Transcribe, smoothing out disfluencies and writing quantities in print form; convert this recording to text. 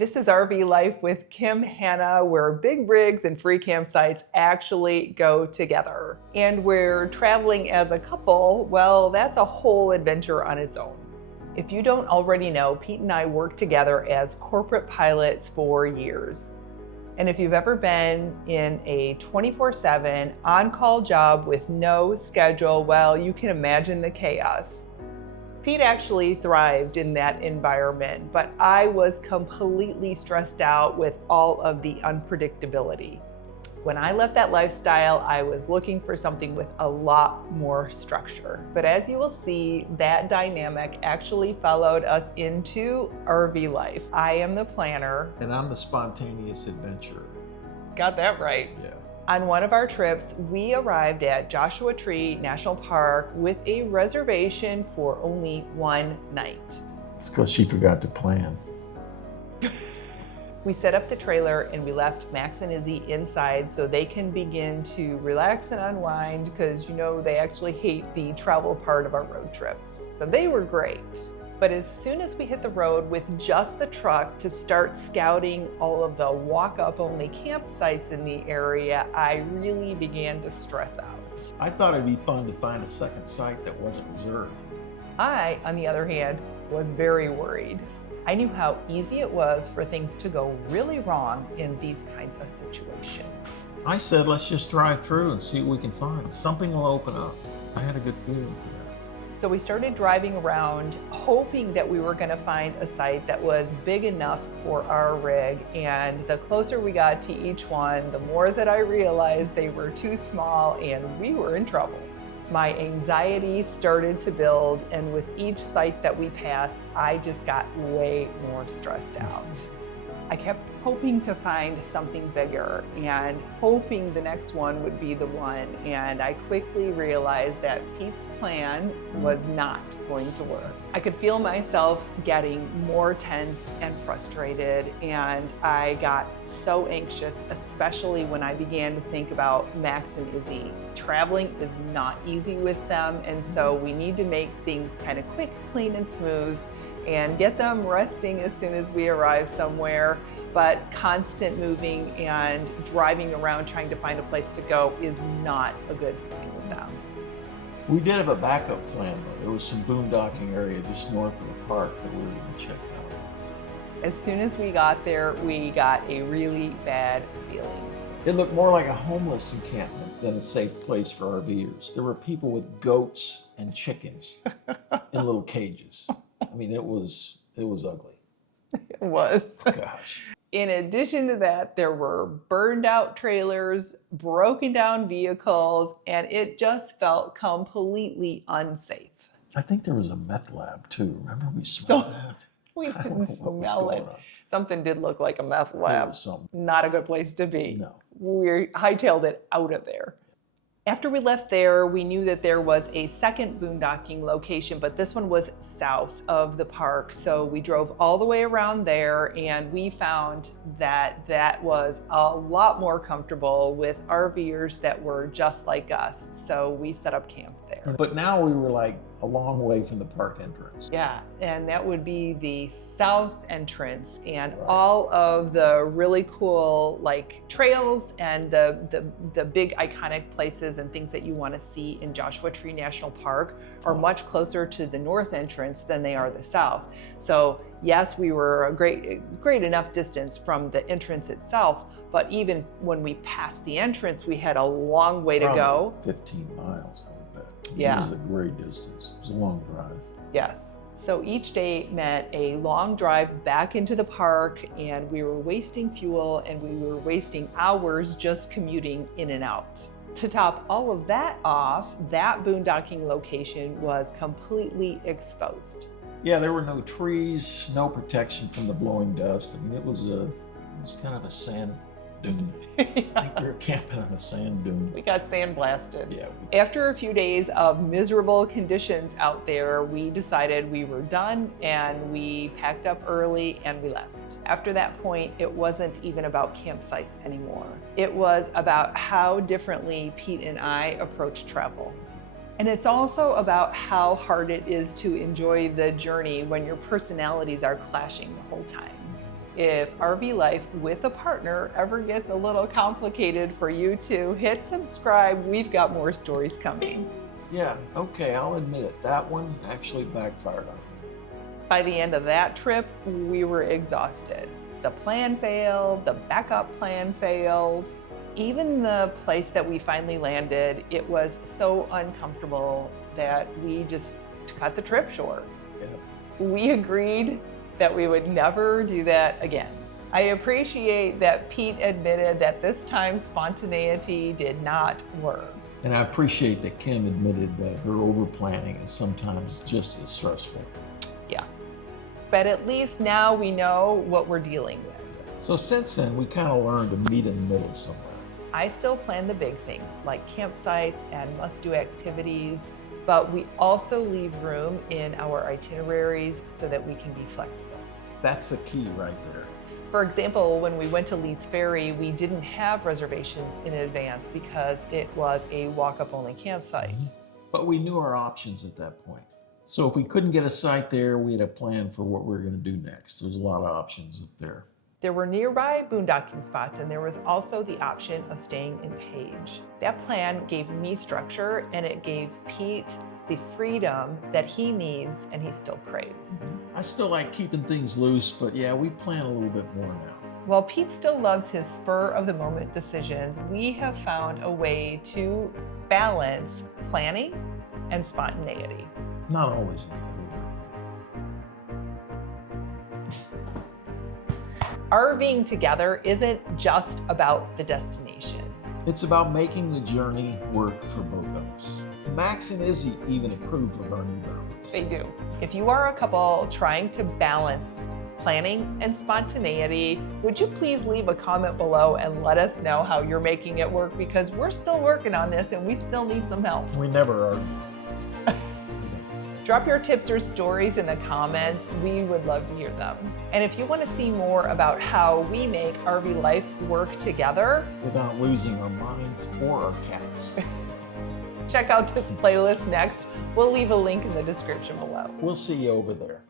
This is RV Life with Kim Hanna, where big rigs and free campsites actually go together. And where traveling as a couple, well, that's a whole adventure on its own. If you don't already know, Pete and I worked together as corporate pilots for years. And if you've ever been in a 24/7 on-call job with no schedule, well, you can imagine the chaos. Pete actually thrived in that environment, but I was completely stressed out with all of the unpredictability. When I left that lifestyle, I was looking for something with a lot more structure. But as you will see, that dynamic actually followed us into RV life. I am the planner. And I'm the spontaneous adventurer. Got that right. Yeah. On one of our trips, we arrived at Joshua Tree National Park with a reservation for only one night. It's because she forgot to plan. We set up the trailer and we left Max and Izzy inside so they can begin to relax and unwind because they actually hate the travel part of our road trips. So they were great. But as soon as we hit the road with just the truck to start scouting all of the walk-up only campsites in the area, I really began to stress out. I thought it'd be fun to find a second site that wasn't reserved. I, on the other hand, was very worried. I knew how easy it was for things to go really wrong in these kinds of situations. I said, let's just drive through and see what we can find. Something will open up. I had a good feeling for that. So we started driving around hoping that we were going to find a site that was big enough for our rig, and the closer we got to each one, the more that I realized they were too small and we were in trouble. My anxiety started to build, and with each site that we passed, I just got way more stressed out. I kept hoping to find something bigger and hoping the next one would be the one. And I quickly realized that Pete's plan was not going to work. I could feel myself getting more tense and frustrated, and I got so anxious, especially when I began to think about Max and Izzy. Traveling is not easy with them, and so we need to make things kind of quick, clean, and smooth and get them resting as soon as we arrive somewhere. But constant moving and driving around trying to find a place to go is not a good thing with them. We did have a backup plan though. There was some boondocking area just north of the park that we were going to check out. As soon as we got there, we got a really bad feeling. It looked more like a homeless encampment than a safe place for RVers. There were people with goats and chickens in little cages. I mean, it was ugly. It was. Gosh. In addition to that, there were burned out trailers, broken down vehicles, and it just felt completely unsafe. I think there was a meth lab too. Remember we smelled that? We didn't smell it. Something did look like a meth lab. Not a good place to be. No. We hightailed it out of there. After we left there, we knew that there was a second boondocking location, but this one was south of the park. So we drove all the way around there, and we found that that was a lot more comfortable with RVers that were just like us. So we set up camp there. But now we were like a long way from the park entrance. Yeah, and that would be the south entrance, and all of the really cool like trails and the big iconic places and things that you want to see in Joshua Tree National Park are much closer to the north entrance than they are the south. So yes, we were a great enough distance from the entrance itself, but even when we passed the entrance, we had a long way to go. 15 miles, I would bet. Yeah. It was a great distance. It was a long drive. Yes. So each day meant a long drive back into the park, and we were wasting fuel and we were wasting hours just commuting in and out. To top all of that off, that boondocking location was completely exposed. Yeah, there were no trees, no protection from the blowing dust. I mean, it was kind of a sand dune. I think we were camping on a sand dune. We got sandblasted. Yeah. After a few days of miserable conditions out there, we decided we were done, and we packed up early and we left. After that point, it wasn't even about campsites anymore. It was about how differently Pete and I approach travel. And it's also about how hard it is to enjoy the journey when your personalities are clashing the whole time. If RV life with a partner ever gets a little complicated for you two, hit subscribe. We've got more stories coming. Yeah, okay, I'll admit it. That one actually backfired on me. By the end of that trip, we were exhausted. The plan failed, the backup plan failed. Even the place that we finally landed, it was so uncomfortable that we just cut the trip short. Yeah. We agreed that we would never do that again. I appreciate that Pete admitted that this time spontaneity did not work. And I appreciate that Kim admitted that her over-planning is sometimes just as stressful. Yeah. But at least now we know what we're dealing with. So since then, we kind of learned to meet in the middle somewhere. I still plan the big things like campsites and must-do activities, but we also leave room in our itineraries so that we can be flexible. That's the key right there. For example, when we went to Lee's Ferry, we didn't have reservations in advance because it was a walk-up only campsite. But we knew our options at that point. So if we couldn't get a site there, we had a plan for what we were going to do next. There's a lot of options up there. There were nearby boondocking spots, and there was also the option of staying in Page. That plan gave me structure, and it gave Pete the freedom that he needs and he still craves. I still like keeping things loose, but yeah, we plan a little bit more now. While Pete still loves his spur-of-the-moment decisions, we have found a way to balance planning and spontaneity. Not always. RVing together isn't just about the destination. It's about making the journey work for both of us. Max and Izzy even approve of our new balance. They do. If you are a couple trying to balance planning and spontaneity, would you please leave a comment below and let us know how you're making it work, because we're still working on this and we still need some help. We never argue. Drop your tips or stories in the comments. We would love to hear them. And if you want to see more about how we make RV life work together, without losing our minds or our cats, check out this playlist next. We'll leave a link in the description below. we'll see you over there.